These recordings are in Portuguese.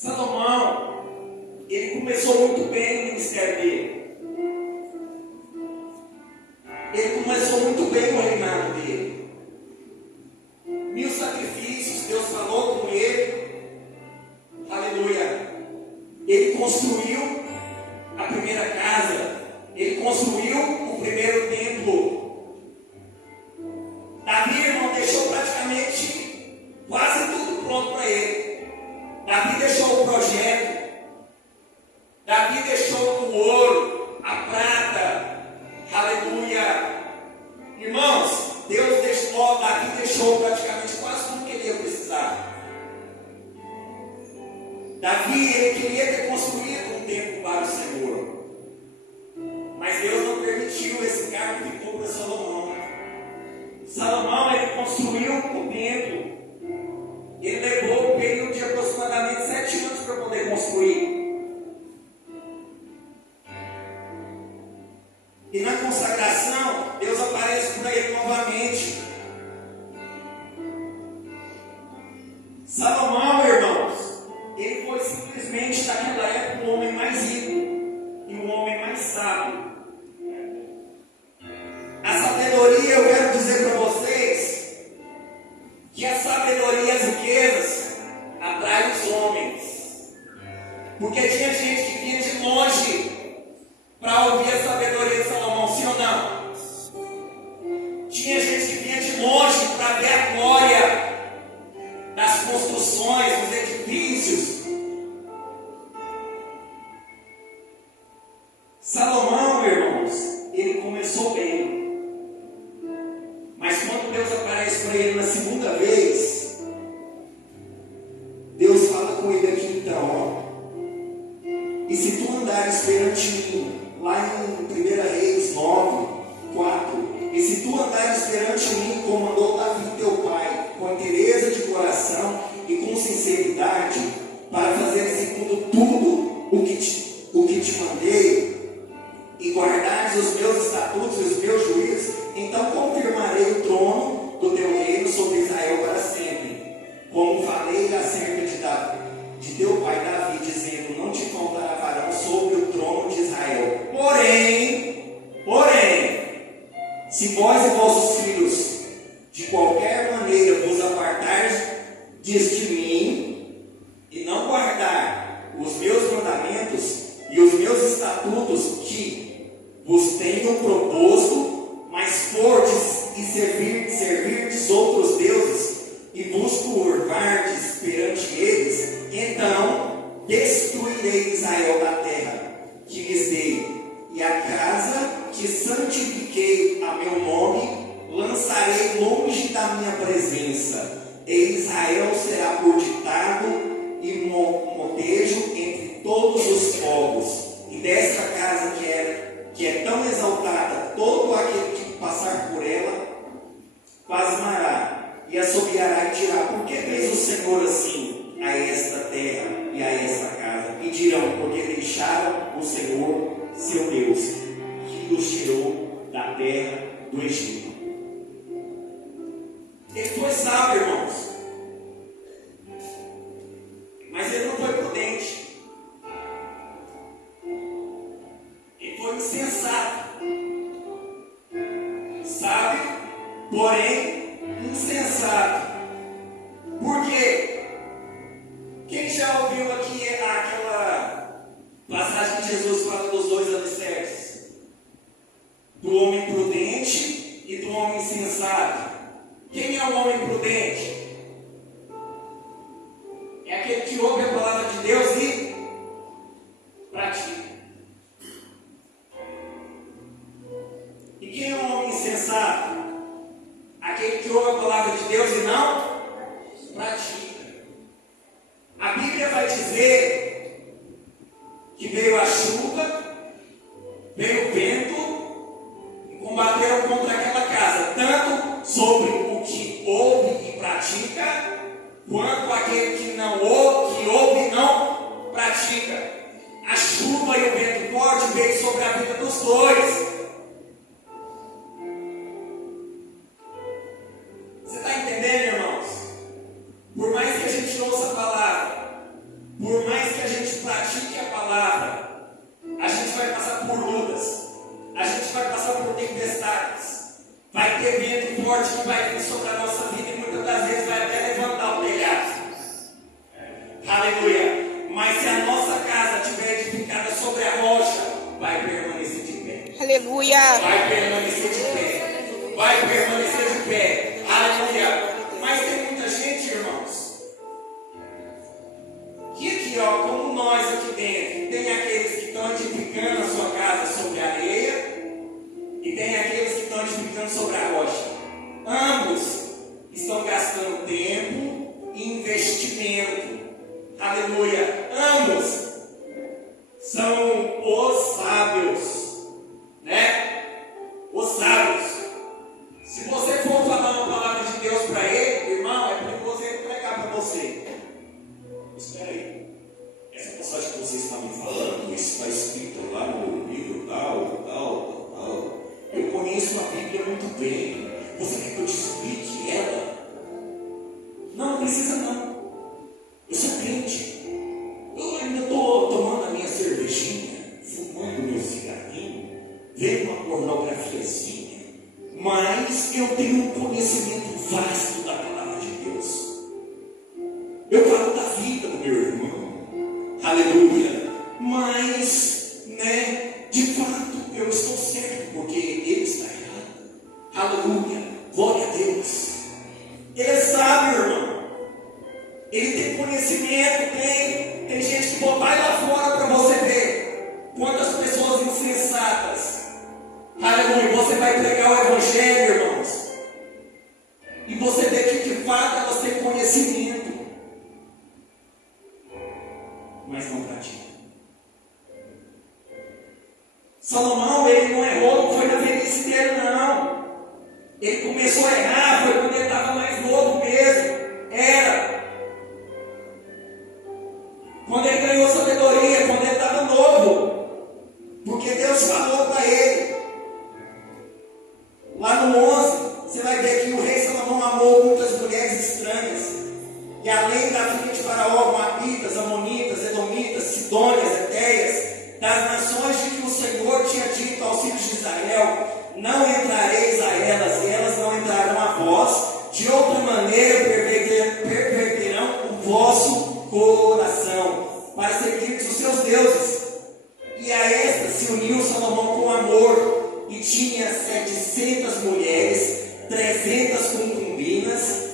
Salomão, ele começou muito bem o ministério dele. Ele começou muito bem o reinado dele. 1000 sacrifícios, Deus falou com ele. Aleluia. Ele construiu a primeira casa. Ele construiu o primeiro templo. Davi, irmão, deixou praticamente quase tudo pronto para ele. Davi deixou o projeto. Davi deixou o ouro, a prata. Aleluia. Irmãos, Davi deixou praticamente quase tudo que ele ia precisar. Davi, ele queria ter construído um templo para o Senhor. Mas Deus não permitiu, esse cargo ficou para Salomão. Salomão, ele construiu o templo. Ele levou um período de aproximadamente 7 anos para poder construir. E na consagração, Deus aparece para ele novamente. Salomão, irmãos, ele foi simplesmente naquela época o homem mais rico e o homem mais sábio. A sabedoria, eu quero dizer para vocês que a sabedoria e as riquezas atraem os homens. Porque tinha gente que vinha de longe para ouvir a sabedoria de Salomão, sim ou não? Tinha gente que vinha de longe para ver a glória das construções, dos edifícios. Salomão, irmãos, ele começou bem. Mas quando Deus aparece para ele na segunda vez, Deus fala com ele aqui então, ó. E se tu andares perante mim, lá em 1 Reis 9, 4, e se tu andares perante mim, como andou Davi teu pai, com inteireza de coração e com sinceridade, para fazer segundo tudo o que te mandei, e guardares os meus estatutos e os meus juízos, então confirmarei o trono do teu reino sobre Israel para sempre. Como falei acerca de teu pai Davi, dizendo, não te faltará varão sobre o trono de Israel. Porém, se vós e vossos filhos de qualquer maneira vos apartardes de mim, e não guardar os meus mandamentos e os meus estatutos que vos tenho proposto, mas fordes e servirdes outros deuses, e vos curvardes perante eles, então destruirei Israel da terra que lhes dei, e a casa que santifiquei a meu nome lançarei longe da minha presença, e Israel será por ditado e motejo entre todos os povos. E desta casa que é tão exaltada, todo aquele que passar por ela pasmará e assobiará e dirá, por que fez o Senhor assim a esta terra e a esta casa? E dirão, porque deixaram o Senhor, seu Deus, que os tirou da terra do Egito. Ele foi sábio, irmãos, mas ele não foi prudente. Ele foi insensato. Sábio, porém insensato. Por quê? Quem já ouviu aqui aquela passagem que Jesus fala dos 2 alicerces? Do homem prudente e do homem insensato. Quem é o homem prudente? É aquele que ouve a palavra de Deus e pratica. E quem é o homem insensato? Aquele que ouve a palavra de Deus e não pratica. A Bíblia vai dizer que veio a chuva, veio o vento e combateram contra aquela casa, tanto sobre o que ouve e pratica, quanto aquele que não ouve, que ouve Aleluia. Mas se a nossa casa estiver edificada sobre a rocha, vai permanecer de pé. Aleluia. Vai permanecer de pé. Vai permanecer de pé. Aleluia. Mas tem muita gente, irmãos, que aqui, ó, como nós aqui dentro, tem aqueles que estão edificando a sua casa sobre a areia e tem aqueles que estão edificando sobre a rocha. Ambos estão gastando tempo e investimento. Aleluia. Ambos são os sábios, né? Os sábios. Se você for falar uma palavra de Deus para ele, irmão, é perigoso ele pregar para você. Espera aí. Essa passagem que você está me falando, isso está escrito lá no livro tal. Eu conheço a Bíblia muito bem. Você quer que eu te explique ela? Não precisa não. Eu sou crente. Eu ainda estou tomando a minha cervejinha, fumando meu cigarrinho, vendo uma pornografiazinha. Mas eu tenho um conhecimento vasto da palavra de Deus. Eu falo da vida do meu irmão. Aleluia. Mas, de fato, eu estou certo, porque ele está errado. Aleluia. Glória a Deus. Ele é sábio, irmão. Ele tem conhecimento, tem gente que vai lá fora para você ver quantas pessoas insensatas. Aleluia. Você vai pregar o evangelho, irmãos, e você vê que de fato elas têm conhecimento, mas não praticam. Salomão, ele não errou, não foi na velhice dele, não. Ele começou a errar, foi quando ele estava mais novo mesmo. Era. Quando ele ganhou sabedoria, quando ele estava novo. Porque Deus falou para ele. Lá no 11, você vai ver que o rei Salomão amou muitas mulheres estranhas. E além da filha de Faraó, Moabitas, Amonitas, Edomitas, Sidônias, Etéias, das nações de que o Senhor tinha dito aos filhos de Israel: não entrareis a elas, e elas não entrarão a vós. De outra maneira perverterão o vosso coração, para seguirdes os seus deuses. E a esta se uniu Salomão com amor, e tinha 700 mulheres, 300 concubinas,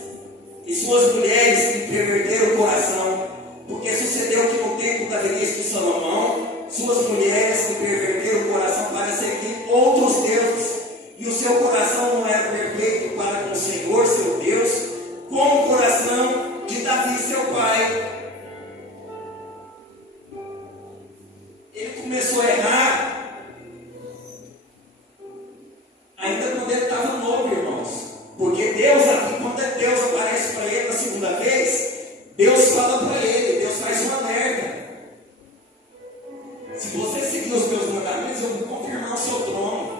e suas mulheres lhe perverteram o coração, porque sucedeu que no tempo da velhice de Salomão, suas mulheres lhe perverteram o coração para seguir outros deuses, e o seu coração não era perfeito para com o Senhor seu Deus, como o coração de Davi seu pai. Ele começou a errar ainda quando ele estava novo, irmãos. Porque Deus, quando Deus aparece para ele na segunda vez, Deus fala para ele, Deus faz um alerta. Se você seguir os meus mandamentos, eu vou confirmar o seu trono.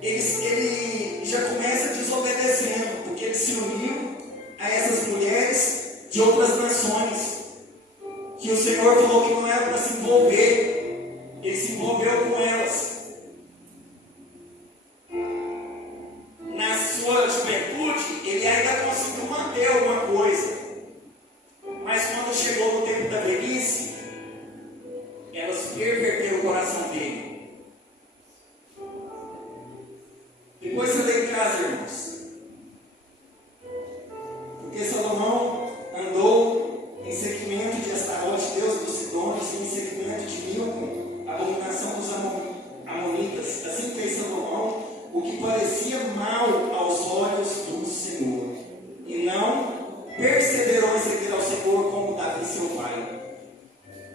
Ele já começa desobedecendo, porque ele se uniu a essas mulheres de outras nações, que o Senhor falou que não era para se envolver. Ele se envolveu com elas. Na sua juventude, ele ainda conseguiu manter alguma coisa. Mas quando chegou no tempo da velhice, elas perverteram o coração dele. Depois você lê em casa, irmãos. Porque Salomão andou em seguimento de Astarote, Deus dos Sidônios, em seguimento de Milcom, abominação dos Amonitas. Assim fez Salomão o que parecia mal aos olhos do Senhor, e não perseverou em seguir ao Senhor como Davi seu pai.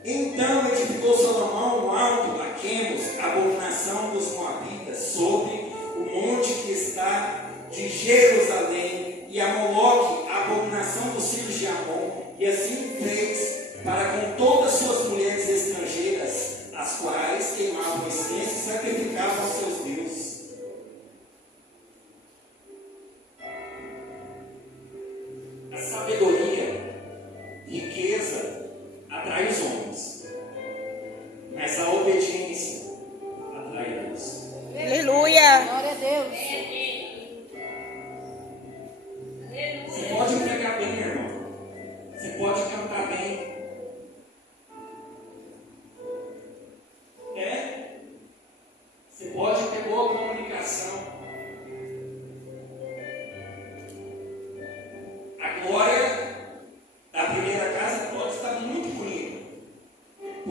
Então edificou Salomão no alto a Quemos, abominação dos Moabitas, sobre o monte que está de Jerusalém, e a Moloque, a abominação dos filhos de Amon, e assim fez para com todas suas mulheres estrangeiras, as quais queimavam incenso e sacrificavam aos seus deuses. A sabedoria, riqueza, atrai os homens, mas a obediência atrai a Deus. Aleluia. Glória a Deus. Você pode pregar bem, irmão,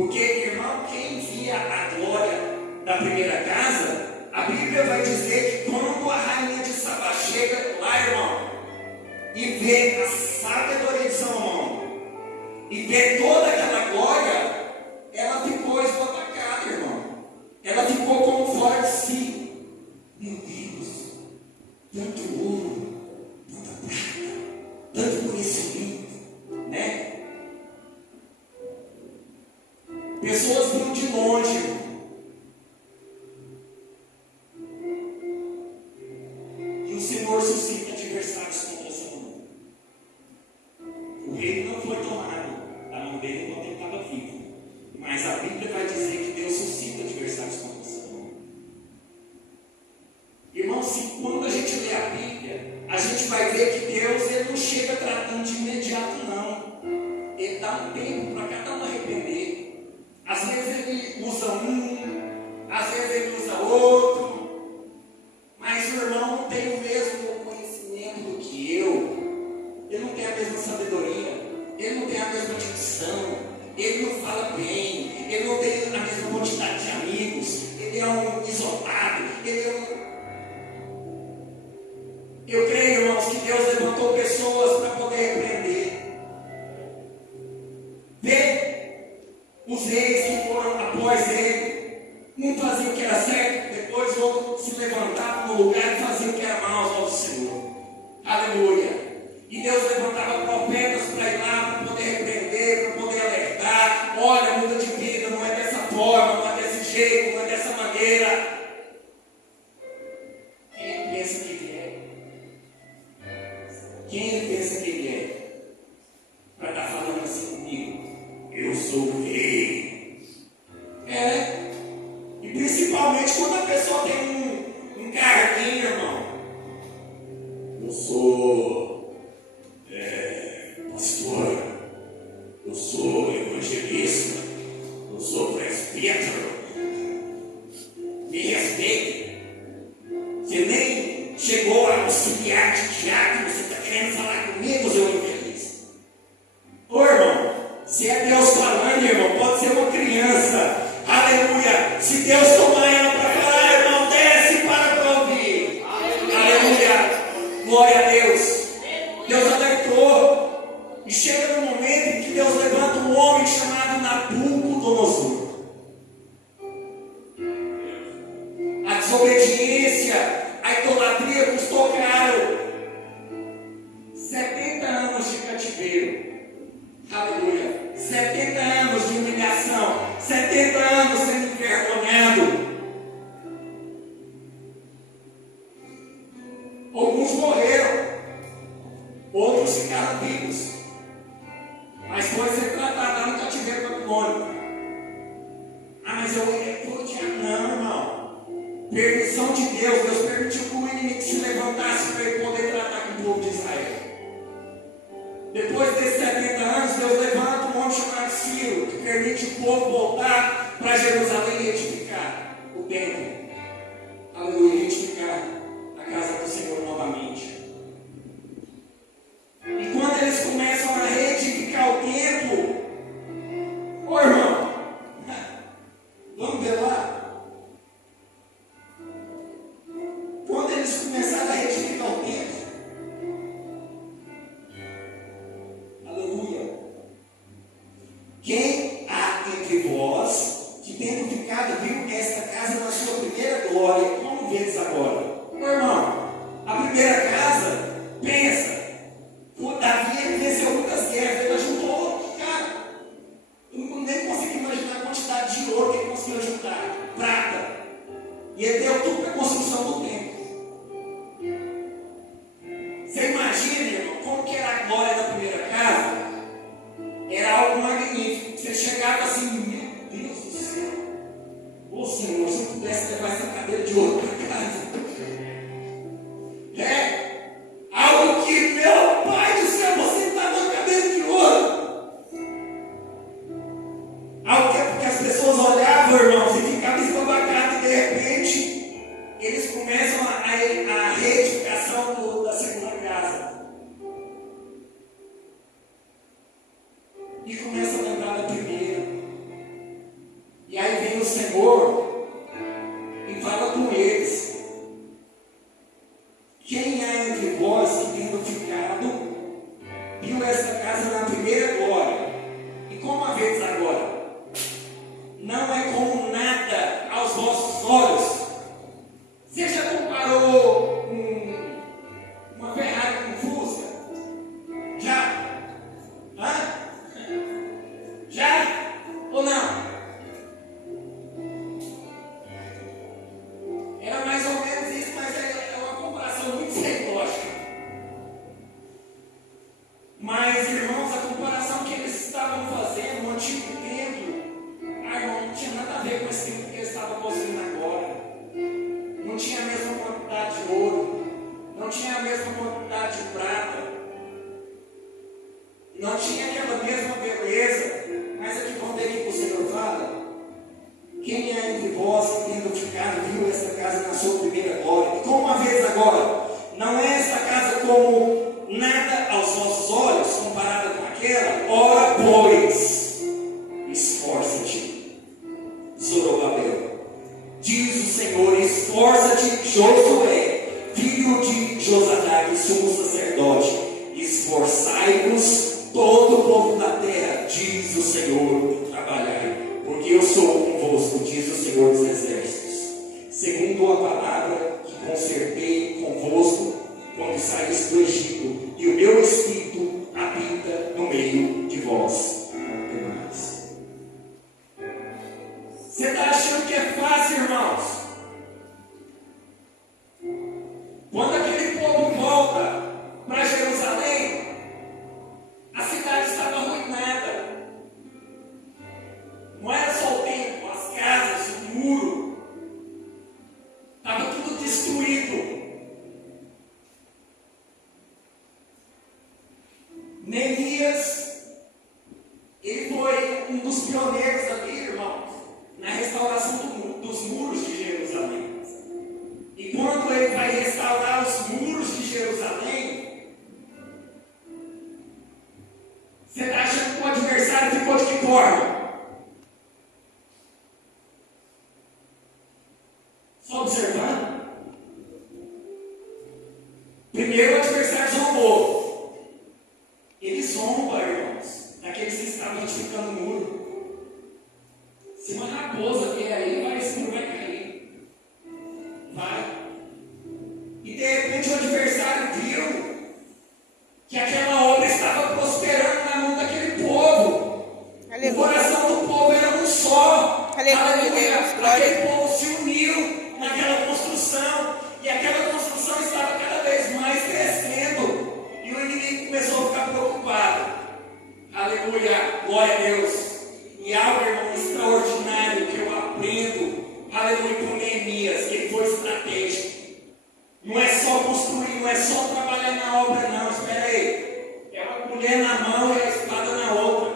Porque, irmão, quem via a glória da primeira casa, a Bíblia vai dizer que quando a rainha de Sabá chega lá, irmão, e vê a sabedoria de Salomão, e vê toda aquela glória, ela ficou esbotacada, irmão. Ela ficou como fora de si. Meu Deus, tanto ouro, tanta prata, tanto conhecimento, né? Pessoas vindo de longe, irmão. E o Senhor suscita adversários contra Salomão. O reino não foi tomado da mão dele enquanto ele estava vivo. Mas a Bíblia vai dizer que Deus suscita adversários contra Salomão. Irmão, se quando a gente lê a Bíblia, a gente vai ver que Deus ele não chega tratando de imediato, não. Ele dá um tempo para cada um arrepender. Às vezes ele usa um, às vezes ele usa outro. Mas o irmão não tem o mesmo conhecimento do que eu. Ele não tem a mesma sabedoria. Ele não tem a mesma dicção. Ele não fala bem. Ele não tem a mesma quantidade de amigos. Ele é um isolado. Ele é um... Eu creio, irmãos, que Deus levantou pessoas para poder repreender. Vê os reis que foram após ele. Um fazia o que era certo, depois o outro se levantava no lugar e fazia o que era mal aos olhos do Senhor. Aleluia. E Deus levantava profetas para ir lá, para poder repreender, para poder alertar. Olha, muda de vida, não é dessa forma, não é desse jeito, não é dessa maneira. Quem ele pensa que ele é? Quem ele pensa que ele é? Para estar falando assim comigo. Eu sou o rei. É. E principalmente quando a pessoa tem um carguinho, irmão. Eu sou pastor. Eu sou evangelista. Eu sou presbítero. Me respeite. Você nem chegou a auxiliar de diácono. Você está querendo falar comigo, seu evangelista? Ô, irmão, se é Deus falando, irmão, pode ser uma criança. Aleluia. Se Deus tomar ela para falar, irmão, desce para ouvir. Aleluia. Glória a Deus. Deus alertou. E chega no momento em que Deus levanta um homem chamado Nabucodonosor. A desobediência, a idolatria custou caro. 70 anos de cativeiro. Aleluia. 70 anos de humilhação. 70 anos sendo envergonhado. Alguns morreram. Outros ficaram vivos. Mas foi ser tratado lá no cativeiro babilônico. Ah, mas eu vou odiar. Não, irmão. Permissão de Deus. Deus permitiu que o inimigo se levantasse para ele poder tratar com o povo de Israel. Depois desses 70 anos, Deus levanta um homem chamado Ciro, que permite o povo voltar para Jerusalém e edificar o templo. Aleluia, edificar a casa do Senhor novamente. E quando eles começam a reedificar o templo, ô irmão, vamos ver lá. Quando eles começaram a reedificar o templo, aleluia. Quem há entre vós que tendo ficado viu esta casa na sua primeira glória, como vês agora? Meu irmão, a primeira casa, pensa, o Davi ele venceu muitas guerras, ele juntou, cara, eu nem consigo imaginar a quantidade de ouro que ele conseguiu juntar, prata, e ele deu tudo para a construção do templo. Você imagina, irmão, como que era a glória da primeira casa? Era algo magnífico. Você chegava assim, meu Deus do céu. Ô Senhor, se eu pudesse levar essa cadeira de ouro para casa. É algo que, meu Pai do céu, você está numa cadeira de ouro. Algo que é porque as pessoas olhavam, irmãos, e ficavam esbabacados e de repente eles começam a reedificação da segunda casa. E começa a lembrar da primeira. casa na primeira glória. E como a vez agora, não é como nada aos vossos olhos. Você já comparou uma Ferrari com Fusca? Já? Hã? Já? Ou não? Era mais ou menos isso, mas é uma comparação muito sem lógica. Mas, irmãos, a comparação que eles estavam fazendo no antigo templo, irmão, não tinha nada a ver com esse templo que eles estavam construindo agora. Não tinha a mesma quantidade de ouro, não tinha a mesma quantidade de prata, não tinha aquela mesma beleza. Mas aqui quando ele o Senhor fala, quem é entre vós que tendo ficado viu esta casa na sua primeira glória? E como uma vez agora, não é esta casa como nada aos vossos olhos, comparada com aquela? Ora, pois, esforça-te, Zorobabel, diz o Senhor, esforça-te, Josué, filho de Josadaque, sumo sacerdote, esforçai-vos todo o povo da terra, diz o Senhor, trabalhai, porque eu sou convosco, diz o Senhor dos exércitos, segundo a palavra que concertei convosco quando saíste do Egito, e o meu Espírito habita no meio de vós. Não tem mais. Você está achando que é fácil, irmãos? Quando aquele povo volta para Jerusalém, a cidade estava arruinada. Não era só o templo, as casas, o muro. Estava tudo destruído. Neemias, ele foi um dos pioneiros ali, irmãos, na restauração dos muros de Jerusalém. E quando ele vai restaurar os muros de Jerusalém, você está achando que o adversário ficou de que forma? Só observando? Primeiro o adversário zombou. Ele zomba, irmãos, daqueles que estavam edificando o muro. Se uma raposa vier aí, esse muro vai cair. Vai. E de repente o adversário viu que aquela obra estava prosperando na mão daquele povo. Aleluia. O coração do povo era um só. Aleluia. Aquele povo se uniu naquela construção. E aquela construção estava cada vez mais crescendo. E o inimigo começou a ficar preocupado. Aleluia, glória a Deus. E algo, irmão, extraordinário que eu aprendo, aleluia, com Neemias, que ele foi estratégico. Não é só construir, não é só trabalhar na obra, não. Espera aí. É uma colher na mão e a espada na outra.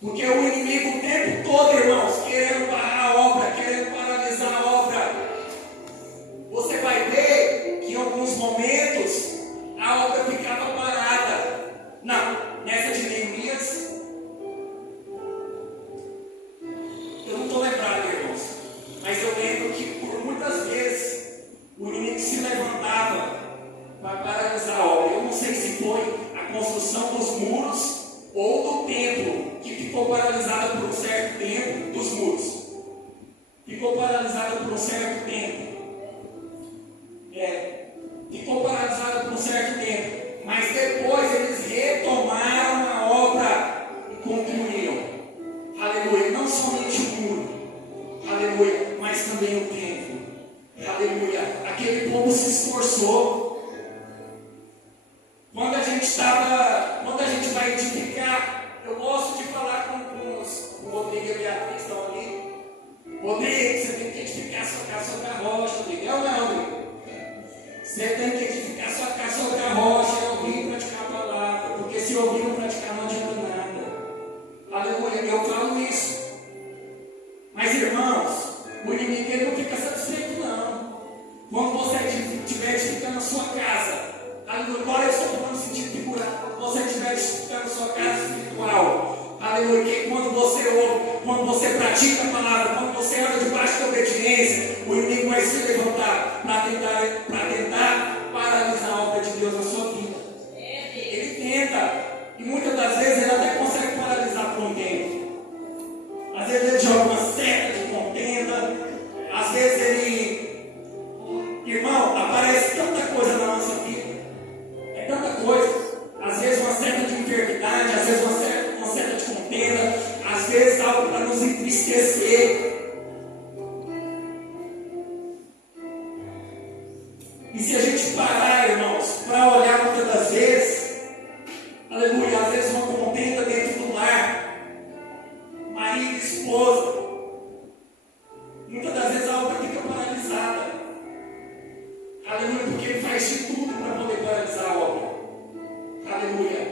Porque o inimigo o tempo todo, irmãos, querendo parar a obra, querendo paralisar a obra. Você vai ver que em alguns momentos a obra ficava parada. Não, nessa de Neemias, eu não estou lembrado, irmãos, mas eu lembro que por muitas vezes o inimigo se levantava para paralisar a obra. Eu não sei se foi a construção dos muros ou do templo que ficou paralisada por um certo tempo, dos muros. Ficou paralisada por um certo tempo. Ficou paralisada por um certo tempo. Mas depois eles retomaram a obra e concluíram. Aleluia. Não somente o muro. Aleluia. Mas também o templo. Aleluia. Aquele povo se esforçou. Quando a gente vai edificar, eu gosto de falar com o Rodrigo e a Beatriz estão ali. Rodrigo, você tem que edificar sua casa sobre a rocha. Rodrigo, eu não, Rodrigo. Você tem que edificar sua casa sobre a rocha e ouvir e praticar a palavra. Porque se ouvir e não praticar não adianta nada. Aleluia, eu falo isso. Mas irmãos, o inimigo ele não fica satisfeito não. Quando você estiver edificando a sua casa, aleluia, agora eu estou falando no sentido figurado. Quando você estiver edificando a sua casa espiritual, aleluia, que quando você ouve, quando você pratica a palavra, quando você anda debaixo da obediência, o inimigo vai se levantar para tentar paralisar a obra de Deus na sua vida. Ele tenta. Aleluia. Às vezes uma contenda dentro do lar, marido e esposa. Muitas das vezes a obra fica paralisada. Aleluia, porque ele faz de tudo para poder paralisar a obra. Aleluia.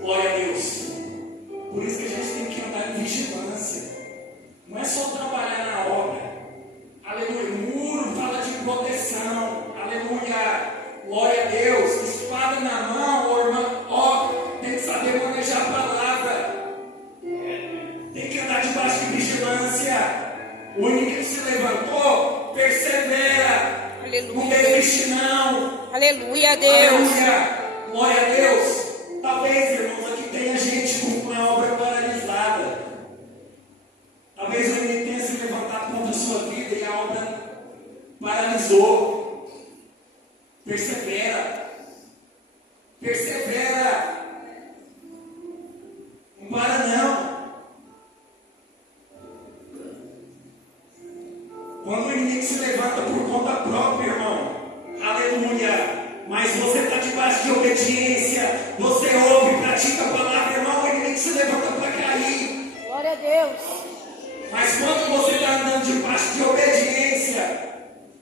Glória a Deus. Por isso que a gente tem que andar em vigilância. Não é só trabalhar na obra. Aleluia. O muro fala de proteção. Aleluia. Glória a Deus. Espada na mão, ó, irmão. Ó, tem que saber manejar a palavra. Tem que andar debaixo de vigilância. O inimigo se levantou, persevera. Aleluia. Não desiste não. Aleluia, Deus. Aleluia. Glória a Deus. Talvez, irmãos, aqui tenha gente com uma obra paralisada. Talvez o inimigo tenha se levantado contra a sua vida e a obra paralisou. Persevera. Persevera. Não para não. Quando o inimigo se levanta por conta própria, irmão, aleluia. Mas você está debaixo de obediência, você ouve e pratica a palavra, irmão, o inimigo se levanta para cair. Glória a Deus. Mas quando você está andando debaixo de obediência,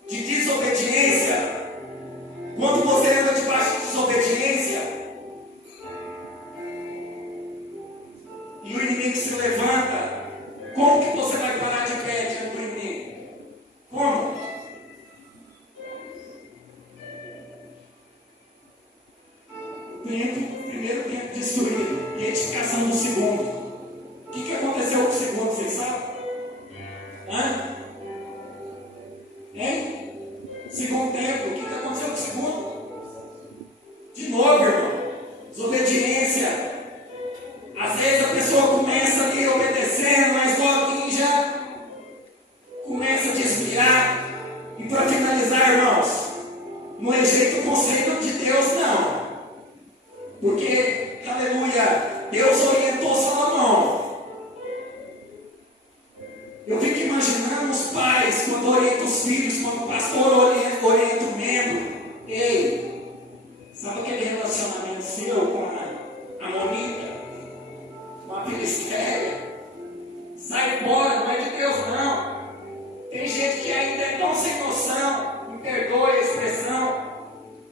de desobediência, quando você anda debaixo de desobediência, e o inimigo se levanta, como que você vai parar de pé diante do inimigo? Como? Primeiro tempo destruído, e edificação no segundo. O que aconteceu com o segundo, vocês sabem? Hã? Hein? Segundo tempo, o que aconteceu com o segundo? De novo, irmão, desobediência. Às vezes a pessoa começa ali obedecendo, mas logo já começa a desviar. E para finalizar, irmãos, não rejeita o conselho de Deus, não. Porque, aleluia, Deus orientou Salomão. Eu fico imaginando os pais, quando orientam os filhos, quando o pastor orienta o membro. Ei, sabe aquele relacionamento seu com a Mônica? Com a Filistéia? Sai fora, não é de Deus não. Tem gente que ainda é tão sem noção, me perdoe a expressão,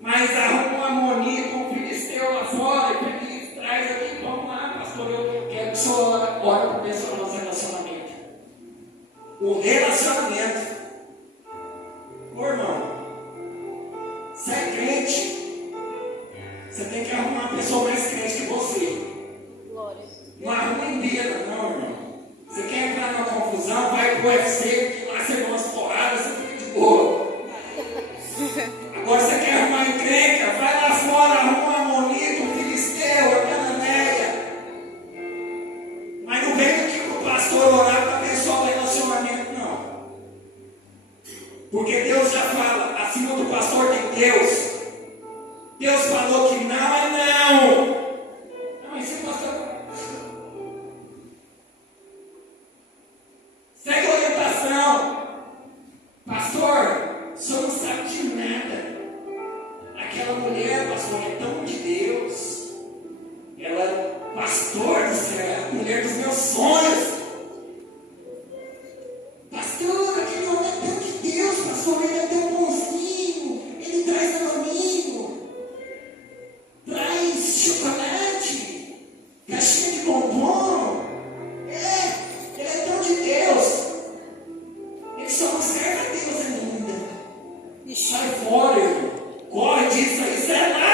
mas arruma uma harmonia com o filisteu lá fora e feliz, traz aqui, vamos lá, pastor, eu quero que o senhor ore para abençoar o nosso relacionamento. O relacionamento. Ô irmão, você é crente, você tem que arrumar uma pessoa mais crente que você. Glória. Não arruma em vida, não, irmão. Você quer entrar numa confusão, vai pro UFC, que lá você dá umas porradas, você fica de boa. Agora você quer arrumar encrenca, vai lá fora, arruma uma harmonia, um filisteu, a cananeia. Mas não vem aqui pro pastor orar para abençoar o relacionamento, não. Porque Deus já fala, acima do pastor tem Deus. Deus falou que não é não. Não, esse pastor... Segue a orientação. Pastor, o senhor não sabe de nada. Aquela mulher, pastor, é tão de Deus. Ela, pastor do céu, é a mulher dos meus sonhos. Pastor, aquele homem é tão de Deus, pastor, ele é tão bonzinho. Ele traz amigo, traz chocolate, caixinha de bombom. Ele é tão de Deus. Ele só não serve a Deus ainda. Sai fora, irmão. Corre disso aí, isso é lá.